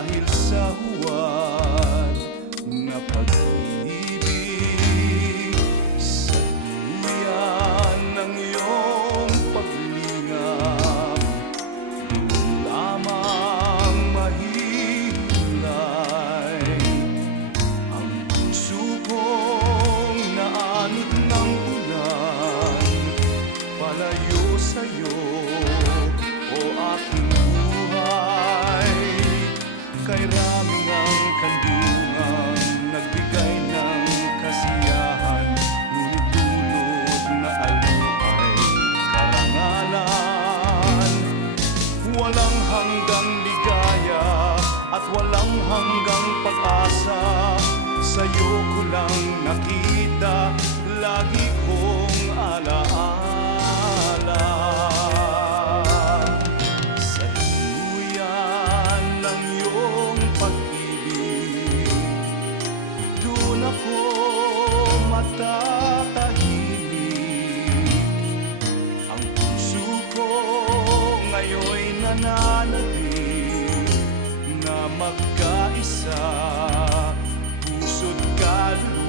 dahil sa huwad na pag-ibig, sa duyan ng iyong paglingap, doon lamang mahihilay ang puso kong naanod ng ulan, palayo sa'yo, o aking buhay. Kay raming ang kandungang nagbigay ng kasiyahan, ngunit dulot na alupay karangalan. Walang hanggang ligaya at walang hanggang pag-asa, sa'yo ko lang nakita, lagi kong alaala. Sa duyan ng iyong pag-ibig, doon ako matatahimik. Ang puso ko ngayon'y nananabik na magkaisa, puso't kaluluwa.